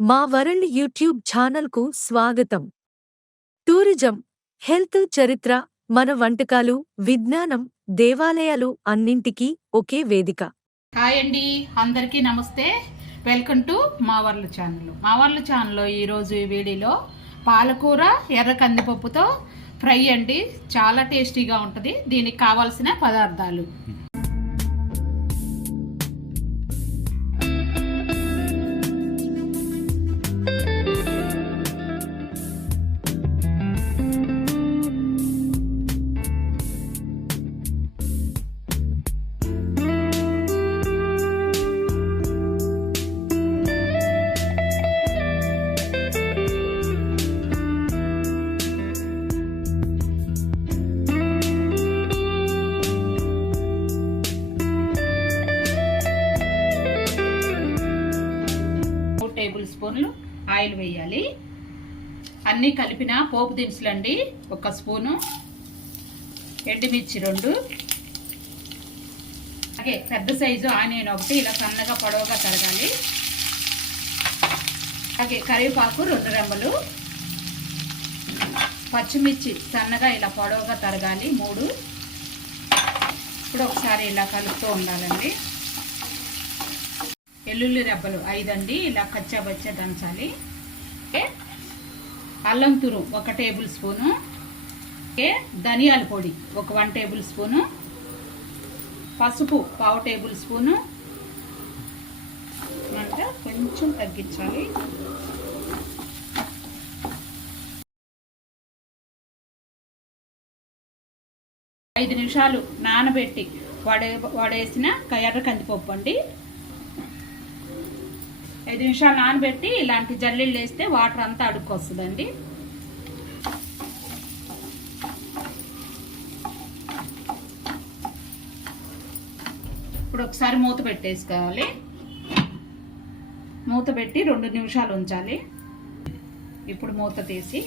మా world YouTube ఛానల్కు స్వాగతం. టూరిజం హెల్త్ చరిత్ర మన వంటకాలు విజ్ఞానం దేవాలయాలు అన్నింటికీ ఒకే వేదిక. హాయ్ అండి అందరికీ నమస్తే. వెల్కమ్ టు మా వర్లు ఛానల్. మా వర్లు ఛానల్లో ఈరోజు ఈ వీడియోలో పాలకూర ఎర్ర కందిపప్పుతో ఫ్రై అండి. చాలా టేస్టీగా ఉంటుంది. దీనికి కావాల్సిన పదార్థాలు. స్పూన్లు ఆయిల్ వేయాలి. అన్నీ కలిపిన పోపు దినుసులు అండి ఒక స్పూను. ఎండుమిర్చి రెండు. అలాగే పెద్ద సైజు ఆనియన్ ఒకటి ఇలా సన్నగా పొడవుగా తరగాలి. అలాగే కరివేపాకు రెండు రెమ్మలు. పచ్చిమిర్చి సన్నగా ఇలా పొడవుగా తరగాలి మూడు. ఇప్పుడు ఒకసారి ఇలా కలుపుతూ ఉండాలండి. వెల్లుల్లి రెబ్బలు ఐదండి. ఇలా కచ్చా బచ్చా దంచాలి. ఓకే? అల్లం తురు ఒక టేబుల్ స్పూను. ఓకే? ధనియాల పొడి ఒక వన్ టేబుల్ స్పూను. పసుపు పావు టేబుల్ స్పూను. అంటే కొంచెం తగ్గించాలి. ఐదు నిమిషాలు నానబెట్టి వడే వడేసిన ఎర్ర కందిపప్పు అండి. ఐదు నిమిషాలు నానబెట్టి ఇలాంటి జల్లీళ్ళు వేస్తే వాటర్ అంతా అడుక్కొస్తుందండి ఇప్పుడు ఒకసారి మూత పెట్టేసుకోవాలి. మూత పెట్టి రెండు నిమిషాలు ఉంచాలి. ఇప్పుడు మూత తీసి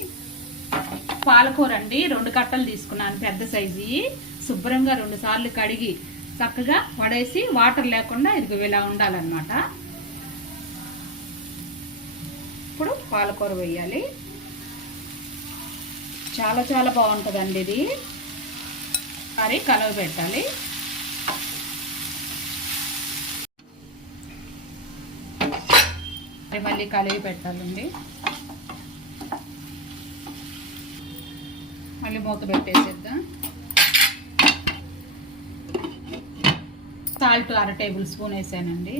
పాలకూర అండి రెండు కట్టలు తీసుకున్నాను పెద్ద సైజు. శుభ్రంగా రెండు సార్లు కడిగి చక్కగా పడేసి వాటర్ లేకుండా ఇది ఇలా ఉండాలన్నమాట. ఇప్పుడు పాలకూర వేయాలి. చాలా చాలా బాగుంటుందండి ఇది. మరి కలవ పెట్టాలి. మరి మళ్ళీ కలిగి పెట్టాలండి. మళ్ళీ మూత పెట్టేసేద్దాం. సాల్ట్ అర టేబుల్ స్పూన్ వేసానండి.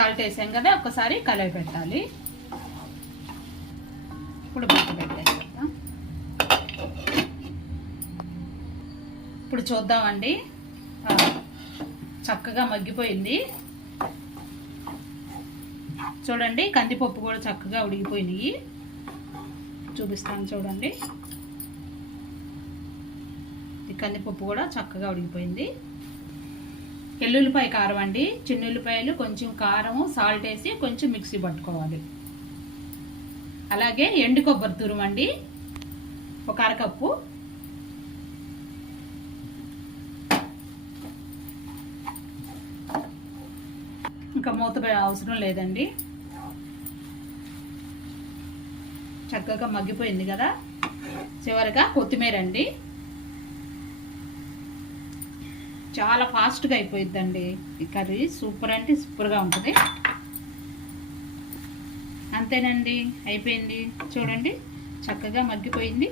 సాల్ట్ వేసాం కదా ఒకసారి కలిపి పెట్టాలి. ఇప్పుడు బట్ట పెట్టేసేద్దాం ఇప్పుడు చూద్దామండి. చక్కగా మగ్గిపోయింది. చూడండి కందిపప్పు కూడా చక్కగా ఉడిగిపోయినాయి చూపిస్తాను చూడండి. ఈ కందిపప్పు కూడా చక్కగా ఉడిగిపోయింది ఎల్లుల్లిపాయ కారం అండి. చిన్నుల్లిపాయలు కొంచెం కారము సాల్ట్ వేసి కొంచెం మిక్సీ పట్టుకోవాలి. అలాగే ఎండు కొబ్బరి తురుము అండి. ఒక అరకప్పు. ఇంకా మూత అవసరం లేదండి. చక్కగా మగ్గిపోయింది కదా. చివరిగా కొత్తిమీర అండి. చాలా ఫాస్ట్గా అయిపోయిద్దండి ఈ కర్రీ. సూపర్ అంటే సూపర్గా ఉంటుంది. అంతేనండి. అయిపోయింది. చూడండి. చక్కగా మగ్గిపోయింది.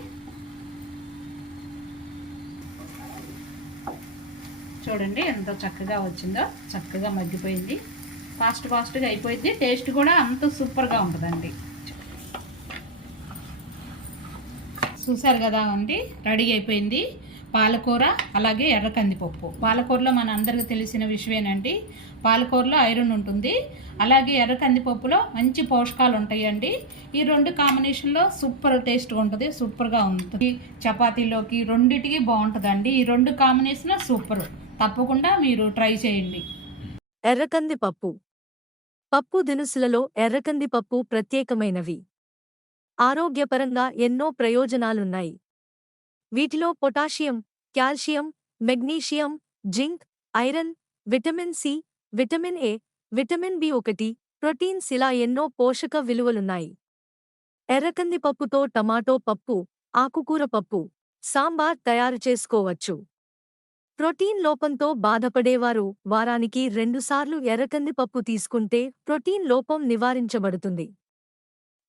చూడండి ఎంత చక్కగా వచ్చిందో. చక్కగా మగ్గిపోయింది. ఫాస్ట్ ఫాస్ట్గా అయిపోయింది. టేస్ట్ కూడా అంత సూపర్గా ఉంటుందండి. చూసారు కదా అండి. రెడీ అయిపోయింది. పాలకూర అలాగే ఎర్ర కందిపప్పు. పాలకూరలో మన అందరికీ తెలిసిన విషయమేనండి. పాలకూరలో ఐరన్ ఉంటుంది. అలాగే ఎర్ర కందిపప్పులో మంచి పోషకాలు ఉంటాయండి. ఈ రెండు కాంబినేషన్లో సూపర్ టేస్ట్గా ఉంటుంది సూపర్గా ఉంటుంది. చపాతీలోకి రెండిటికి బాగుంటుందండి. ఈ రెండు కాంబినేషన్ సూపర్. తప్పకుండా మీరు ట్రై చేయండి. ఎర్రకంది పప్పు పప్పు దినుసులలో ఎర్రకంది పప్పు ప్రత్యేకమైనవి. ఆరోగ్యపరంగా ఎన్నో ప్రయోజనాలున్నాయి. వీటిలో potassium calcium magnesium zinc iron vitamin C vitamin A vitamin B ఒకటి ప్రోటీన్స్ ఇలా ఎన్నో పోషక విలువలున్నాయి. ఎర్రకంది పప్పుతో టమాటో పప్పు ఆకుకూర పప్పు సాంబార్ తయారు చేసుకోవచ్చు. ప్రోటీన్ లోపంతో బాధపడేవారు వారానికి రెండుసార్లు ఎర్రకంది పప్పు తీసుకుంటే ప్రోటీన్ లోపం నివారించబడుతుంది.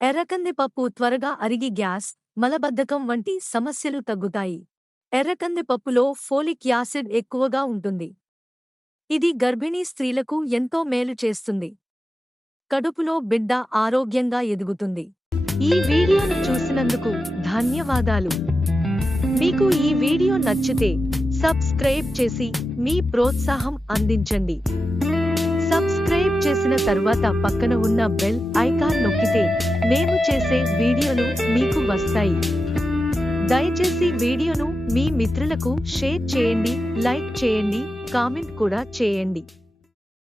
ఎర్రకంది పప్పు త్వరగా అరిగి గ్యాస్ మలబద్ధకం వంటి సమస్యలు తగ్గుతాయి. ఎర్రకంది పప్పులో ఫోలిక్ యాసిడ్ ఎక్కువగా ఉంటుంది. ఇది గర్భిణీ స్త్రీలకు ఎంతో మేలు చేస్తుంది. కడుపులో బిడ్డ ఆరోగ్యంగా ఎదుగుతుంది. ఈ వీడియోను చూసినందుకు ధన్యవాదాలు. మీకు ఈ వీడియో నచ్చితే సబ్స్క్రైబ్ చేసి మీ ప్రోత్సాహం అందించండి. సబ్స్క్రైబ్ చేసిన తర్వాత పక్కన ఉన్న బెల్ ఐకాన్ నొక్కితే మేము చేసే వీడియోలు మీకు వస్తాయి. దయచేసి వీడియోను మీ మిత్రులకు షేర్ చేయండి లైక్ చేయండి కామెంట్ కూడా చేయండి.